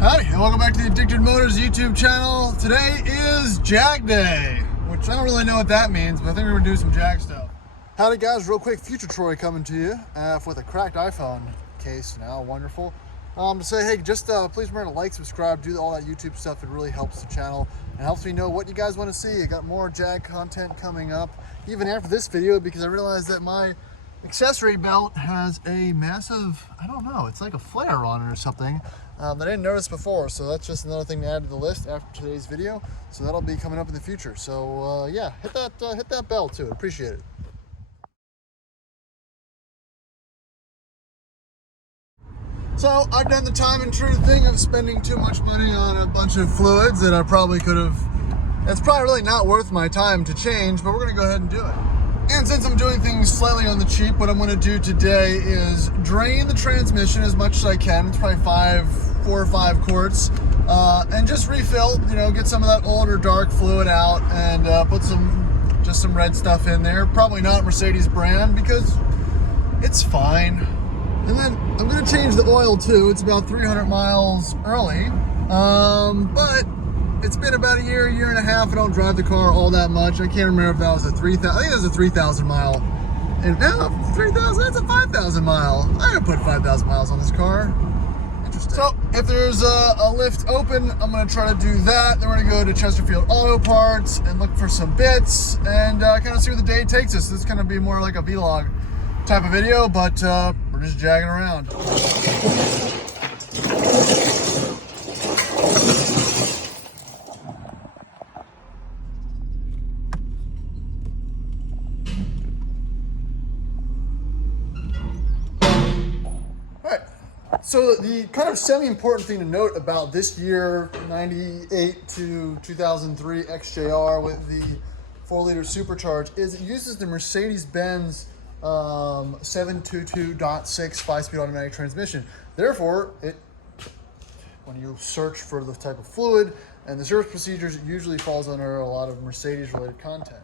Howdy, and welcome back to the Addicted Motors YouTube channel. Today is Jag Day, which I don't really know what that means, but I think we're gonna do some Jag stuff. Howdy guys, real quick, Future Troy coming to you with a cracked iPhone case now, wonderful. To say, hey, just please remember to like, subscribe, do all that YouTube stuff. It really helps the channel and helps me know what you guys want to see. I got more Jag content coming up, even after this video, because I realized that my accessory belt has a massive, I don't know, it's like a flare on it or something that I didn't notice before. So that's just another thing to add to the list after today's video. So that'll be coming up in the future. So yeah, hit that bell too. Appreciate it. So I've done the time and true thing of spending too much money on a bunch of fluids that I probably could have. It's probably really not worth my time to change, but we're gonna go ahead and do it. And since I'm doing things slightly on the cheap, what I'm gonna do today is drain the transmission as much as I can. It's probably 4 or 5 quarts, and just refill, get some of that older dark fluid out and put just some red stuff in there. Probably not Mercedes brand because it's fine. And then I'm gonna change the oil too. It's about 300 miles early, but it's been about a year and a half. I don't drive the car all that much. I can't remember if that was a 3,000. I think it was a 3,000 mile. And now 3,000, that's a 5,000 mile. I could put 5,000 miles on this car. Interesting. So if there's a lift open, I'm gonna try to do that. Then we're gonna go to Chesterfield Auto Parts and look for some bits and kind of see where the day takes us. This is gonna be more like a vlog type of video, but we're just jagging around. So the kind of semi-important thing to note about this year, 98 to 2003 XJR with the 4-liter supercharge, is it uses the Mercedes-Benz 722.6 5-speed automatic transmission. Therefore, when you search for the type of fluid and the service procedures, it usually falls under a lot of Mercedes-related content.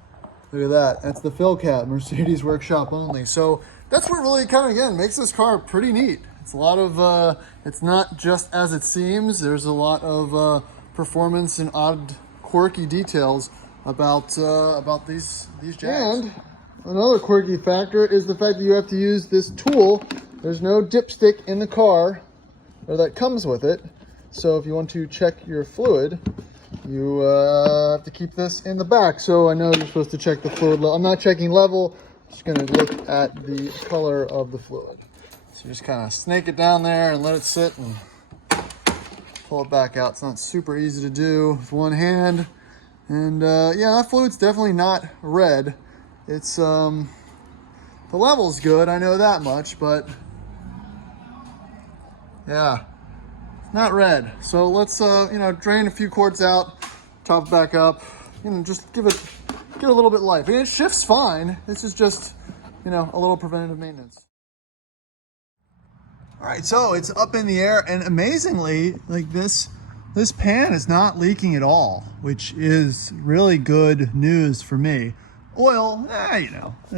Look at that. That's the fill cap, Mercedes workshop only. So that's what really kind of, again, makes this car pretty neat. It's a lot of, it's not just as it seems. There's a lot of performance and odd, quirky details about these Jags. And another quirky factor is the fact that you have to use this tool. There's no dipstick in the car, or that comes with it. So if you want to check your fluid, you have to keep this in the back. So I know you're supposed to check the fluid level. I'm not checking level, just gonna look at the color of the fluid. So just kind of snake it down there and let it sit and pull it back out. It's not super easy to do with one hand. And yeah, that fluid's definitely not red. It's, the level's good, I know that much, but yeah, not red. So let's, drain a few quarts out, top it back up, just give it a little bit of life. And it shifts fine. This is just, a little preventative maintenance. All right, so it's up in the air, and amazingly, like this pan is not leaking at all, which is really good news for me. Oil, there's a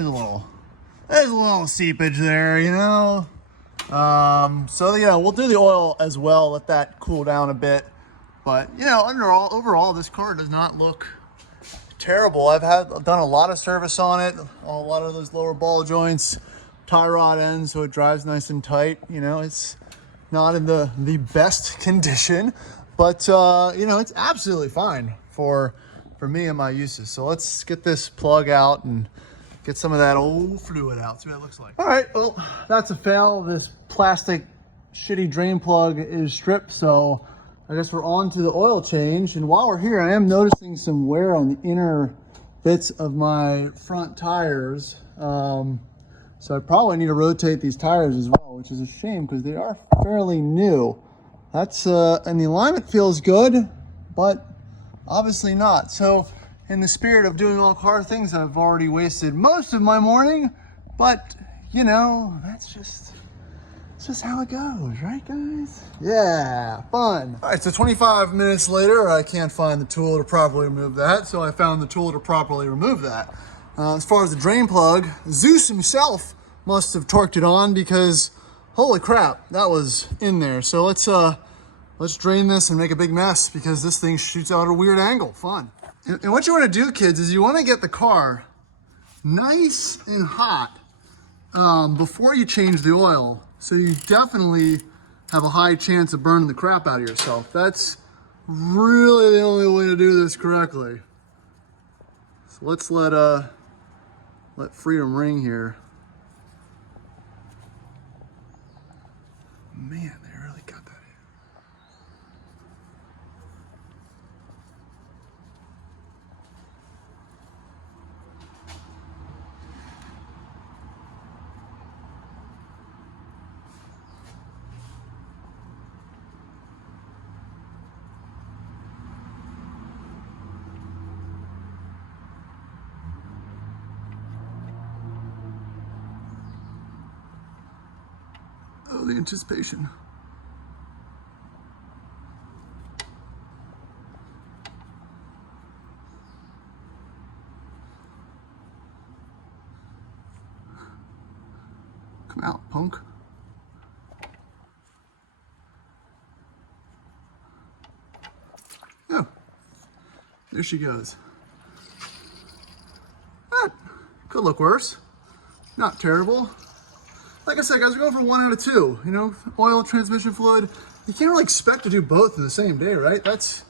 little seepage there, So yeah, we'll do the oil as well, let that cool down a bit. But overall, this car does not look terrible. I've done a lot of service on it, a lot of those lower ball joints, tie rod ends, so it drives nice and tight. It's not in the best condition, but it's absolutely fine for me and my uses. So let's get this plug out and get some of that old fluid out, see what it looks like. All right, well, that's a fail. This plastic shitty drain plug is stripped, so I guess we're on to the oil change. And while we're here, I am noticing some wear on the inner bits of my front tires. So I probably need to rotate these tires as well, which is a shame because they are fairly new. That's, and the alignment feels good, but obviously not. So in the spirit of doing all car things, I've already wasted most of my morning, but it's just how it goes, right guys? Yeah, fun. All right, so 25 minutes later, I can't find the tool to properly remove that, so I found the tool to properly remove that. As far as the drain plug, Zeus himself must have torqued it on because holy crap, that was in there. So let's let's drain this and make a big mess because this thing shoots out at a weird angle. Fun. And what you want to do, kids, is you want to get the car nice and hot before you change the oil. So you definitely have a high chance of burning the crap out of yourself. That's really the only way to do this correctly. So let's let freedom ring here. Man, they really got that in. Oh, the anticipation. Come out, punk. Oh, there she goes. That could look worse. Not terrible. Like I said, guys, we're going for 1 out of 2. You know, oil, transmission fluid. You can't really expect to do both in the same day, right? That's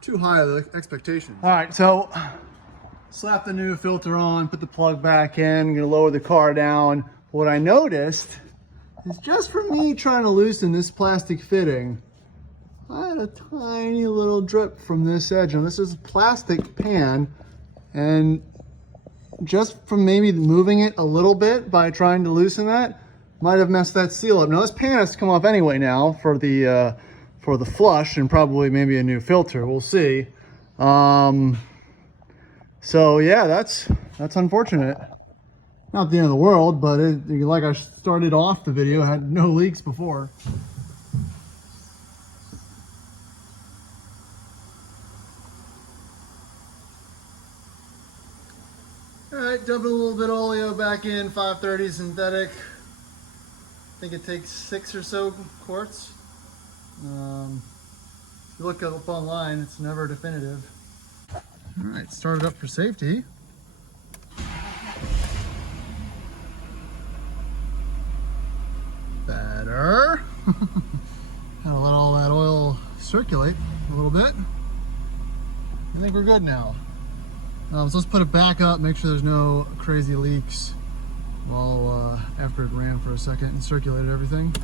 too high of the expectation. All right, so slap the new filter on, put the plug back in, gonna lower the car down. What I noticed is just for me trying to loosen this plastic fitting, I had a tiny little drip from this edge. Now this is a plastic pan, and just from maybe moving it a little bit by trying to loosen that, might have messed that seal up. Now this pan has to come off anyway now for the flush and probably maybe a new filter. We'll see. So yeah, that's unfortunate. Not the end of the world, but like I started off the video, had no leaks before. All right, dumping a little bit of oleo back in, 530 synthetic. I think it takes 6 or so quarts. If you look up online, it's never definitive. All right, start it up for safety. Better. Gotta let all that oil circulate a little bit. I think we're good now. So let's put it back up, make sure there's no crazy leaks while after it ran for a second and circulated everything.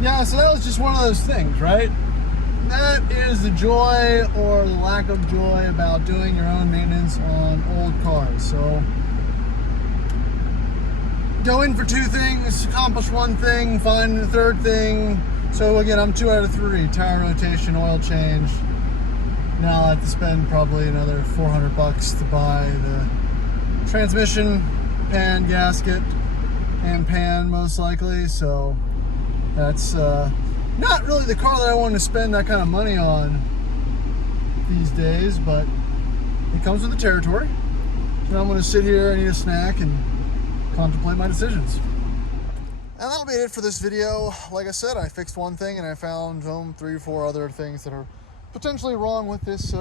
Yeah, so that was just one of those things, right? That is the joy or the lack of joy about doing your own maintenance on old cars. So go in for 2 things, accomplish 1 thing, find the 3rd thing. So again, I'm 2 out of 3, tire rotation, oil change. Now I have to spend probably another $400 to buy the transmission, pan, gasket, and pan most likely. So that's not really the car that I want to spend that kind of money on these days, but it comes with the territory. And I'm going to sit here and eat a snack and contemplate my decisions. And that'll be it for this video. Like I said, I fixed 1 thing and I found 3 or 4 other things that are potentially wrong with this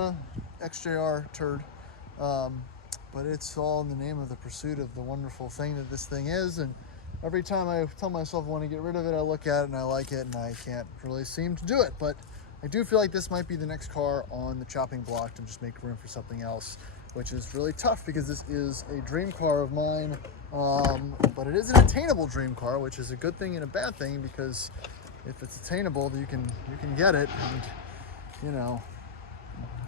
XJR turd. But it's all in the name of the pursuit of the wonderful thing that this thing is. And every time I tell myself I want to get rid of it, I look at it and I like it and I can't really seem to do it. But I do feel like this might be the next car on the chopping block to just make room for something else, which is really tough because this is a dream car of mine. But it is an attainable dream car, which is a good thing and a bad thing, because if it's attainable, you can get it. And, you know,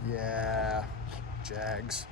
yeah, Jags.